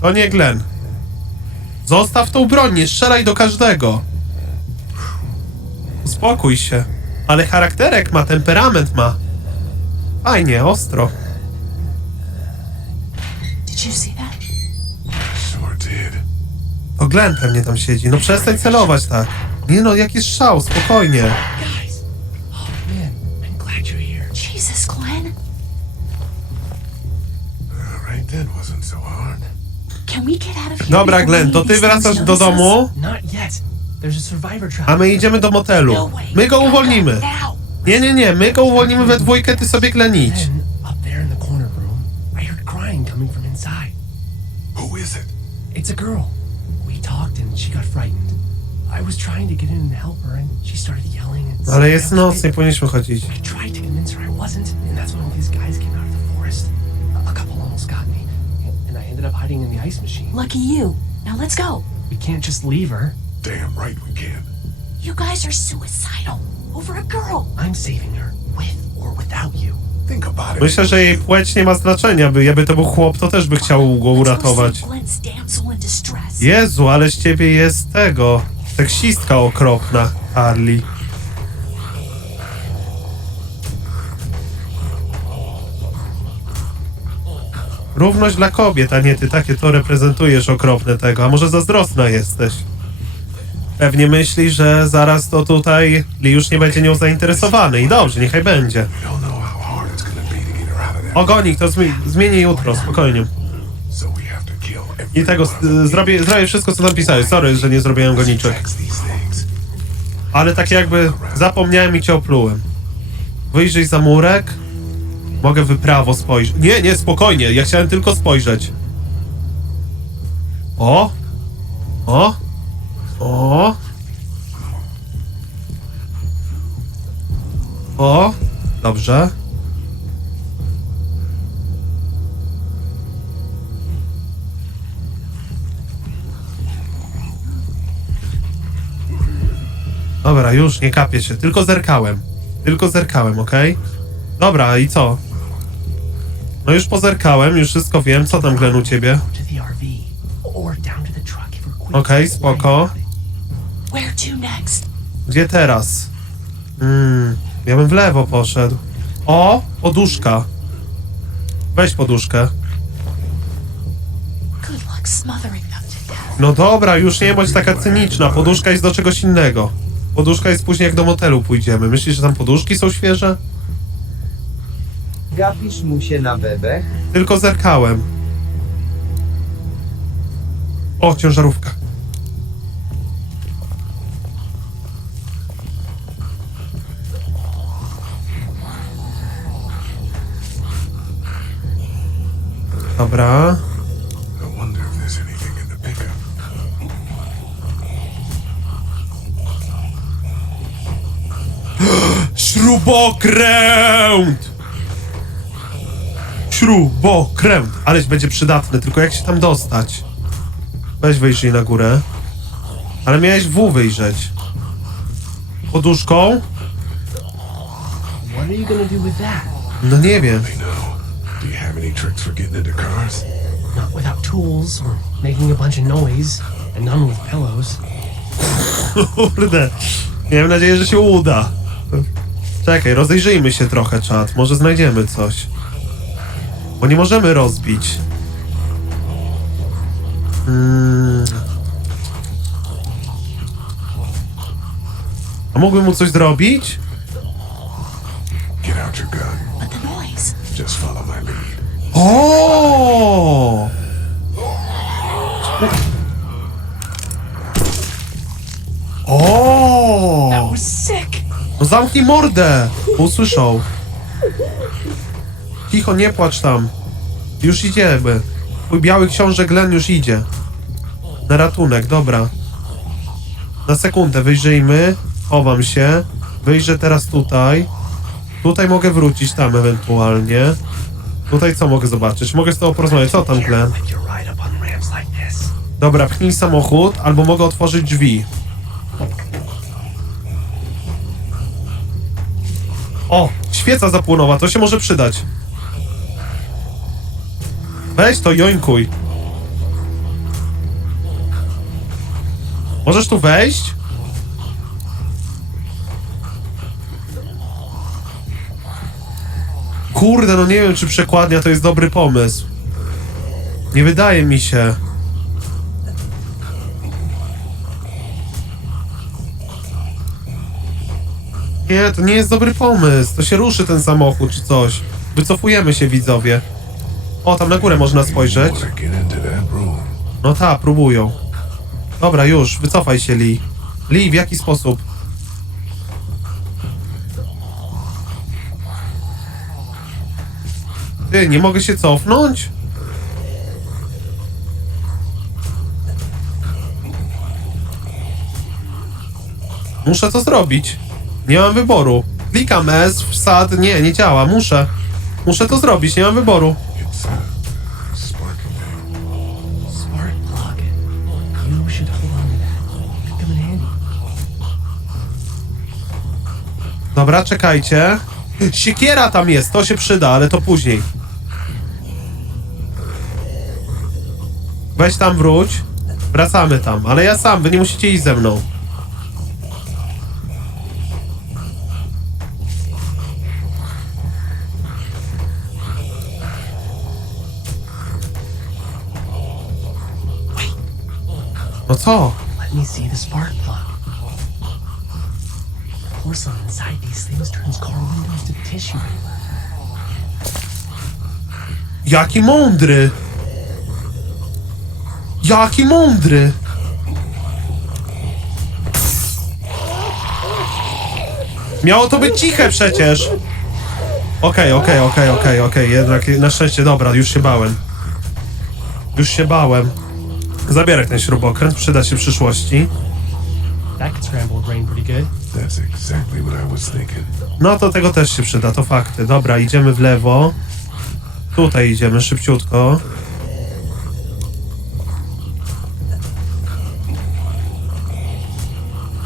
To nie Glenn. Zostaw tą broń, nie strzelaj do każdego. Uspokój się. Ale charakterek ma, temperament ma. Fajnie, ostro. Did you see that? Sure did. To Glenn pewnie tam siedzi. No przestań celować tak. Nie no, jaki strzał, spokojnie. Guys! Oh man, I'm glad you're here. Jesus, Glenn. Right then wasn't so hard. Can we get out of here? Dobra, Glenn, to ty wracasz do domu, Not yet. There's a survivor trap. a my idziemy do motelu. No. My go uwolnimy. Now. Nie, nie, nie, my go uwolnimy we dwójkę, ty sobie Glenn idź. Then, up there in the corner room, I heard crying coming from inside. Who is it? It's a girl. We talked and she got frightened. I was trying to get in and help her, and she started yelling and. Ale jest noc, nie powinniśmy chodzić. I tried to hiding in the ice machine. Lucky you. Now let's go. We can't just leave her. Damn right we can. You guys are suicidal over a girl. I'm saving her, with or without you. Think about it. Myślę, że jej płeć nie ma znaczenia, by jakby to był chłop, to też by chciał go uratować. Jezu, ale z ciebie jest tego. Seksistka okropna, Harley. Równość dla kobiet, a nie ty takie to reprezentujesz okropne tego. A może zazdrosna jesteś? Pewnie myśli, że zaraz to tutaj Lee już nie będzie nią zainteresowany. I dobrze, niechaj będzie. Ogonik, to zmi- zmieni jutro, spokojnie. I tego, zrobię, zrobię wszystko, co napisałeś. Sorry, że nie zrobiłem goniczek. Ale tak jakby zapomniałem i cię oplułem. Wyjrzyj za murek. Mogę wyprawo spojrzeć. Nie, nie, spokojnie. Ja chciałem tylko spojrzeć. O! O! O! O! Dobrze. Dobra, już nie kapię się. Tylko zerkałem. Tylko zerkałem, okej? Dobra, i co? No już pozerkałem, już wszystko wiem. Co tam, Glen, u ciebie? Okej, Worry spoko. Gdzie teraz? Hmm, ja bym w lewo poszedł. O, poduszka. Weź poduszkę. No dobra, już nie bądź taka cyniczna. Poduszka jest do czegoś innego. Poduszka jest później jak do motelu pójdziemy. Myślisz, że tam poduszki są świeże? Gapisz mu się na bebech? Tylko zerkałem. O, ciężarówka. Dobra. I Śrubokręt! Śrubokręt! Aleś będzie przydatny, tylko jak się tam dostać? Weź wyjrzyj na górę. Ale miałeś W wyjrzeć. Poduszką? What are you gonna do with that? No nie wiem. They know. Do you have any tricks for getting into cars? Not without tools or making a bunch of noise, and none with pillows. Kurde. Miałem nadzieję, że się uda. Czekaj, rozejrzyjmy się trochę, czat. Może znajdziemy coś. Bo nie możemy rozbić. Mm. A mógłbym mu coś zrobić? Get out your gun. But the noise. Just follow my lead. O! O! was sick! No zamknij mordę! bo Usłyszał. Cicho, nie płacz tam. Już idziemy. Twój biały książę Glen już idzie. Na ratunek, dobra. Na sekundę wyjrzyjmy. Chowam się. Wyjrzę teraz tutaj. Tutaj mogę wrócić, tam ewentualnie. Tutaj co mogę zobaczyć? Mogę z tobą porozmawiać. Co tam, Glen? Dobra, pchnij samochód, albo mogę otworzyć drzwi. O, świeca zapłonowa, to się może przydać. Weź to, jońkuj. Możesz tu wejść? Kurde, no nie wiem, czy przekładnia to jest dobry pomysł. Nie wydaje mi się. Nie, to nie jest dobry pomysł. To się ruszy ten samochód czy coś. Wycofujemy się, widzowie. O, tam na górę można spojrzeć. No ta, próbują. Dobra, już, wycofaj się, Lee. Lee, w jaki sposób? Ty, nie mogę się cofnąć? Muszę to zrobić. Nie mam wyboru. Klikam S, wsad, nie, nie działa, muszę. Muszę to zrobić, nie mam wyboru. Dobra, czekajcie. Siekiera tam jest, to się przyda, ale to później. Weź tam wróć. Wracamy tam, ale ja sam, wy nie musicie iść ze mną. No co? Let me see the spark plug. Porcelain inside these things turns windows to tissue. Jaki mądry! Jaki mądry! Miało to być ciche przecież! Okej, okej, okej, okej, okej, jednak na szczęście, dobra, już się bałem. Już się bałem. Zabieraj ten śrubokręt, przyda się w przyszłości. That could scramble a brain pretty good. That's exactly what I was thinking. No to tego też się przyda, to fakty. Dobra, idziemy w lewo. Tutaj idziemy szybciutko.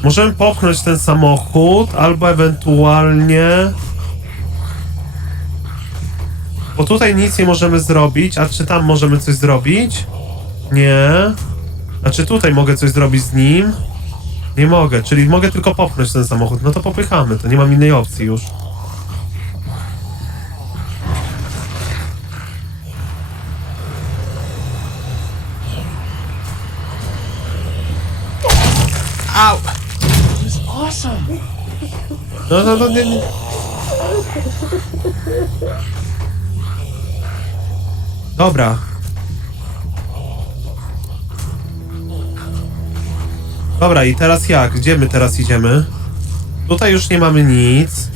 Możemy popchnąć ten samochód, albo ewentualnie... Bo tutaj nic nie możemy zrobić, a czy tam możemy coś zrobić? Nie. Znaczy tutaj mogę coś zrobić z nim? Nie mogę, czyli mogę tylko popchnąć ten samochód. No to popychamy, to nie mam innej opcji już. Au! No, no, no, nie, nie. Dobra. Dobra, i teraz jak? Gdzie my teraz idziemy? Tutaj już nie mamy nic.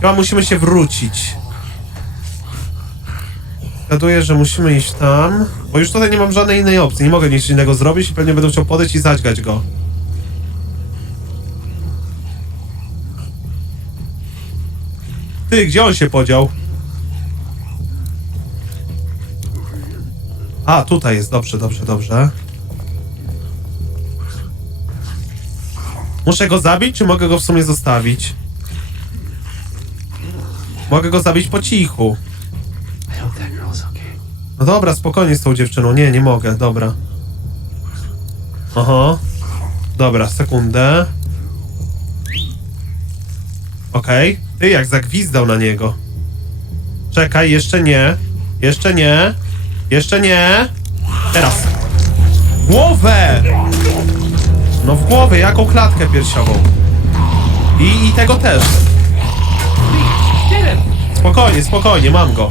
Chyba musimy się wrócić. Zgaduję, że musimy iść tam, bo już tutaj nie mam żadnej innej opcji. Nie mogę nic innego zrobić i pewnie będę chciał podejść i zadźgać go. Ty, gdzie on się podział? A, tutaj jest, dobrze, dobrze, dobrze. Muszę go zabić, czy mogę go w sumie zostawić? Mogę go zabić po cichu. Okay. No dobra, spokojnie z tą dziewczyną. Nie, nie mogę, dobra. Aha. Dobra, sekundę. Okej. Ty jak zagwizdał na niego. Czekaj, jeszcze nie. Jeszcze nie. Jeszcze nie. Teraz. Głowę! No w głowę, jaką klatkę piersiową. I, i tego też. Spokojnie, spokojnie, mam go.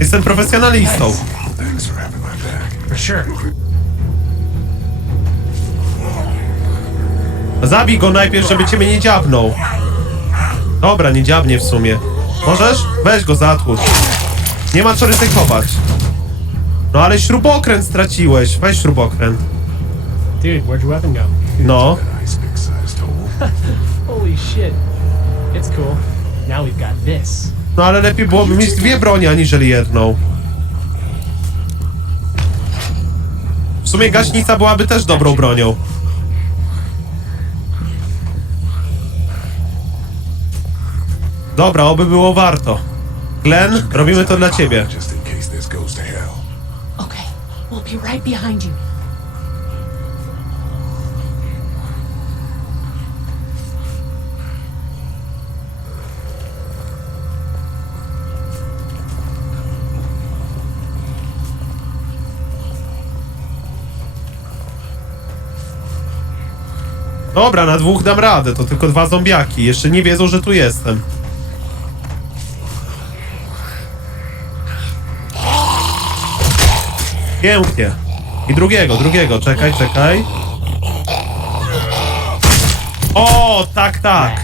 Jestem profesjonalistą. Zabij go najpierw, żeby ciebie nie dziabnął. Dobra, nie dziabnie w sumie. Możesz? Weź go zatłucz. Nie ma co ryzykować. No ale śrubokręt straciłeś. Weź śrubokręt. Dude, where'd your weapon go? No. That ice pick sized hole. Holy shit. It's cool. Now we've got this. No ale lepiej byłoby mieć dwie broni, aniżeli jedną. W sumie gaśnica byłaby też dobrą bronią. Dobra, oby było warto. Glenn, robimy to dla ciebie. Just in case this goes to hell. Okay, we'll be right behind you. Dobra, na dwóch dam radę, to tylko dwa zombiaki. Jeszcze nie wiedzą, że tu jestem. Pięknie. I drugiego, drugiego, czekaj, czekaj. O, tak, tak.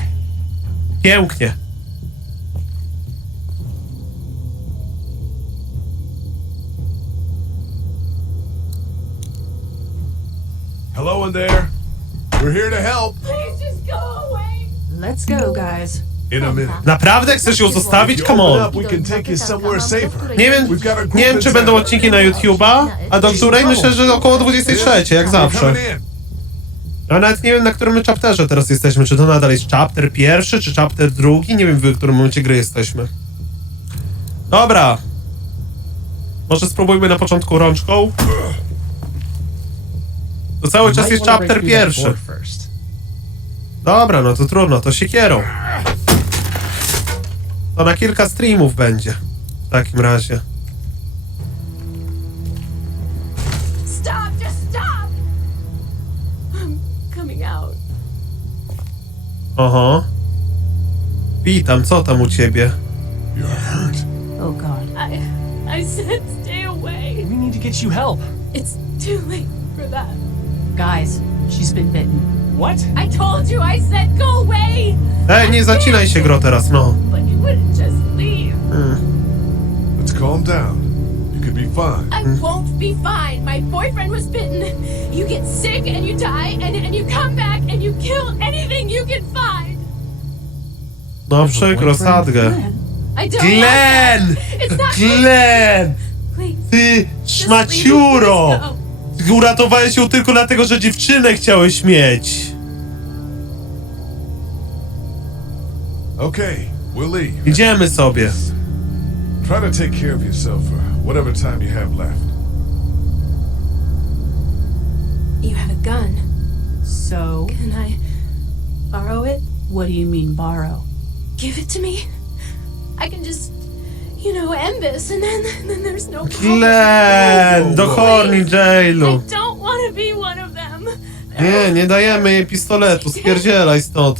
Pięknie. Hello in there. We're here to help. Please just go away. Let's go, guys. In a minute. Naprawdę chcesz ją zostawić? Come on. up, we can take you somewhere safer. Nie wiem, We've got a group nie wiem czy inside. będą odcinki na YouTube'a, a do której myślę, że około 23, jak zawsze. coming in. A nawet nie wiem, na którym my chapterze teraz jesteśmy. Czy to nadal jest chapter pierwszy, czy chapter drugi? Nie wiem, w którym momencie gry jesteśmy. Dobra. Może spróbujmy na początku rączką. To cały czas jest chapter pierwszy. Dobra, no to trudno, to siekierą. To na kilka streamów będzie. W takim razie. Oho. Witam, co tam u ciebie? You're hurt. Oh god. I I said stay away. We need to get you help. It's too late for that. Guys, she's been bitten. What? I told you I said go away. Ej, nie zacinaj się gro teraz, no. But you wouldn't just leave. Let's calm down. You could be fine. I won't be fine. My boyfriend was bitten. You get sick and you die and, and you come back and you kill anything you can find. No przykro, sadgę. I don't Glenn! want that. It's not Glenn! Please. Ty just leave. szmaciuro! Uratowałeś ją tylko dlatego, że dziewczynę chciałeś mieć. Okay, we'll leave. Idziemy sobie. Try to take care of yourself for whatever time you have left. You have a gun. So, Can I borrow it? what do you mean borrow? Give it to me. I can just, you know, this, and then then there's no. Glenn! Do horny I jailu. don't want to be one of them. Nie, nie dajemy jej pistoletu, spierdzielaj stąd.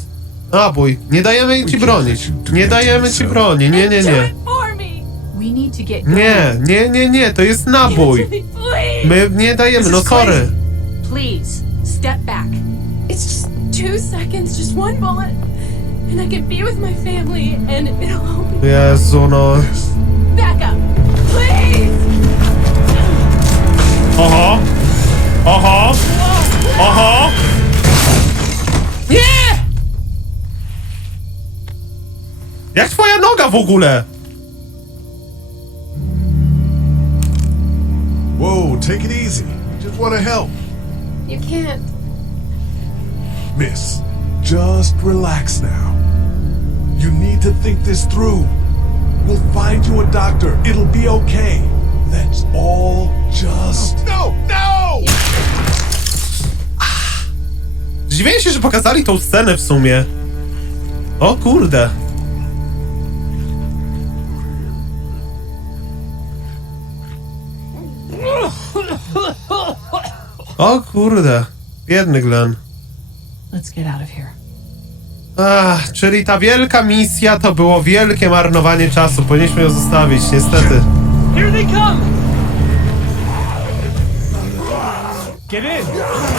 Nabój, nie dajemy jej ci broni. Nie dajemy ci broni, nie, nie, Do nie. it for me. We need to get going. Nie, nie, nie, nie, to jest Give it to nabój. me, please. My nie dajemy, no sorry. Please, step back. It's just two seconds, just one bullet, and I can be with my family, and it'll all be Jezu, no. back up, please. Oho! Oho! Oho! Nie! Jak twoja noga w ogóle? Whoa, take it easy. Just want to help. You can't. Miss, just relax now. You need to think this through. We'll find you a doctor. It'll be okay. That's all just. No, no! Zdziwiłem się, że pokazali tą scenę w sumie. O kurde. O kurde. Biedny Glenn. Let's get out of here. Ach, czyli ta wielka misja to było wielkie marnowanie czasu. Powinniśmy ją zostawić, niestety. Here they come! Get in!